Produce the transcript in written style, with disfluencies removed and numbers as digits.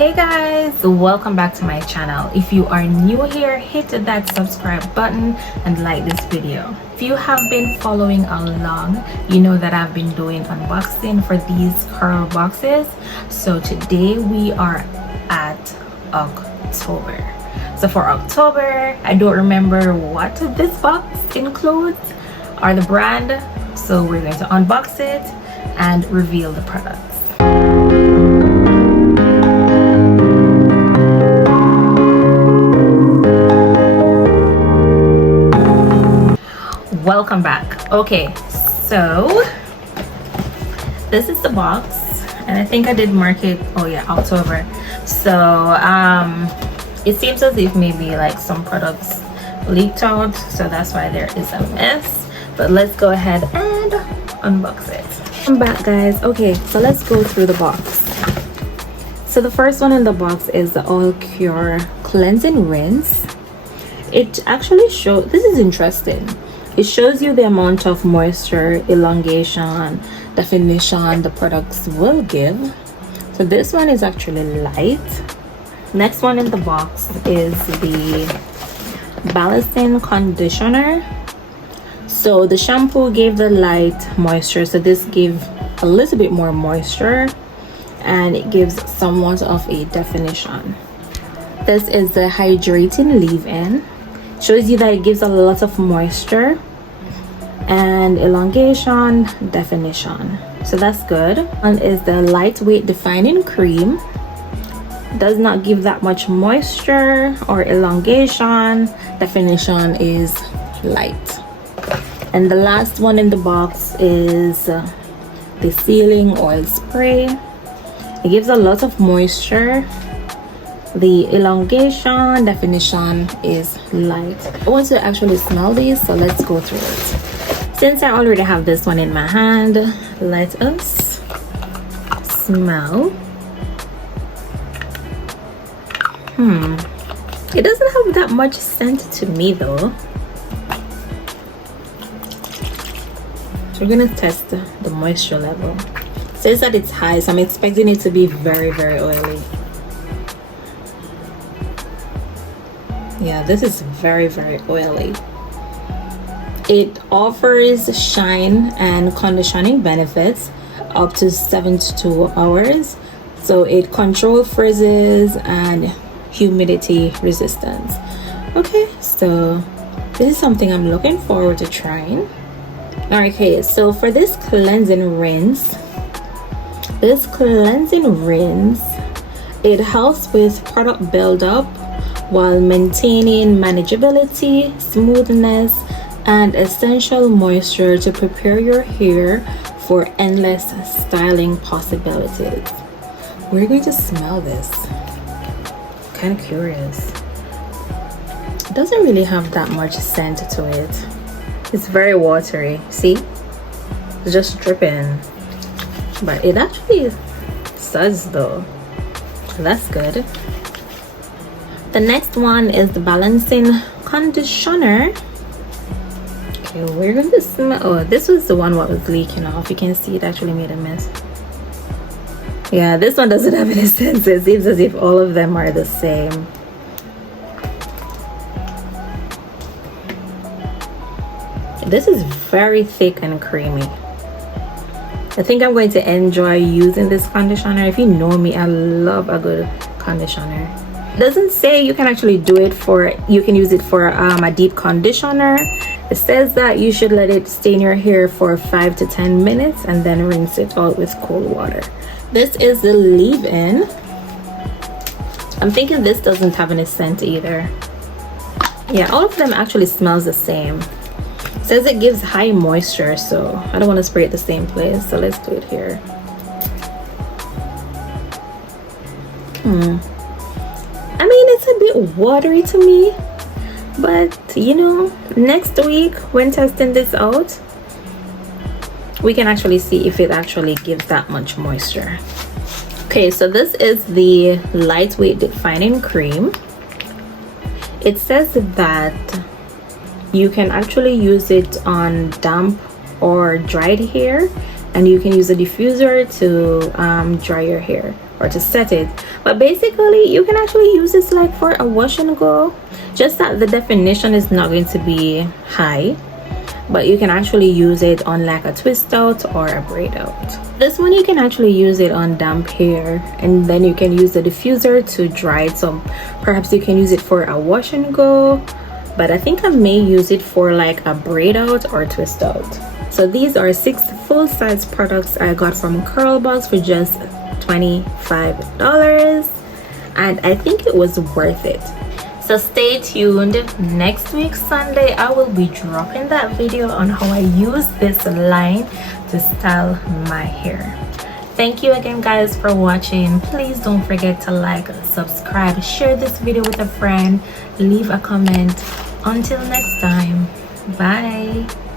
Hey guys, welcome back to my channel. If you are new here, hit that subscribe button and like this video. If you have been following along, you know that I've been doing unboxing for these curl boxes. So today we are at October. So for October, I don't remember what this box includes or the brand, so we're going to unbox it and reveal the products. Welcome back. Okay, so this is the box, and I think I did mark it, oh yeah, October. So it seems as if maybe like some products leaked out, so that's why there is a mess. But let's go ahead and unbox it. I'm back, guys. Okay, so let's go through the box. So the first one in the box is the Allcurl cleansing rinse. It actually shows, this is interesting, it shows you the amount of moisture, elongation, definition the products will give. So this one is actually light. Next one in the box is the balancing conditioner. So the shampoo gave the light moisture, so this gave a little bit more moisture and it gives somewhat of a definition. This is the hydrating leave-in. Shows you that it gives a lot of moisture and elongation, definition, so that's good. One is the lightweight defining cream. Does not give that much moisture or elongation, definition is light. And the last one in the box is the sealing oil spray. It gives a lot of moisture. The elongation, definition is light. I want to actually smell these, so let's go through it. Since I already have this one in my hand, let us smell. It doesn't have that much scent to me though. So we're gonna test the moisture level. It says that it's high, so I'm expecting it to be very, very oily. Yeah, this is very, very oily. It offers shine and conditioning benefits up to 72 hours. So it controls frizzes and humidity resistance. Okay, so this is something I'm looking forward to trying. Okay, so for this cleansing rinse, it helps with product buildup while maintaining manageability, smoothness, and essential moisture to prepare your hair for endless styling possibilities. We're going to smell this. Kind of curious. It doesn't really have that much scent to it. It's very watery. See? It's just dripping. But it actually suds though. That's good. The next one is the balancing conditioner. Okay, we're going to smell. Oh, this was the one what was leaking off. You can see it actually made a mess. Yeah, this one doesn't have any sense. It seems as if all of them are the same. This is very thick and creamy. I think I'm going to enjoy using this conditioner. If you know me, I love a good conditioner. It doesn't say you can actually do it for, you can use it for a deep conditioner. It says that you should let it stay in your hair for 5 to 10 minutes and then rinse it out with cold water. This is the leave-in. I'm thinking this doesn't have any scent either. Yeah, all of them actually smells the same. It says it gives high moisture, so I don't want to spray it the same place, so let's do it here. I mean, it's a bit watery to me, but you know, next week when testing this out, we can actually see if it actually gives that much moisture. Okay, so this is the lightweight defining cream. It says that you can actually use it on damp or dried hair, and you can use a diffuser to dry your hair. or to set it. But basically you can actually use this like for a wash and go, just that the definition is not going to be high, but you can actually use it on like a twist out or a braid out. This one you can actually use it on damp hair, and then you can use the diffuser to dry it. So perhaps you can use it for a wash and go, but I think I may use it for like a braid out or twist out. So these are 6 full-size products I got from Curlbox for just $25, and I think it was worth it. So stay tuned. Next week Sunday I will be dropping that video on how I use this line to style my hair. Thank you again guys for watching. Please don't forget to like, subscribe, share this video with a friend, leave a comment. Until next time, bye.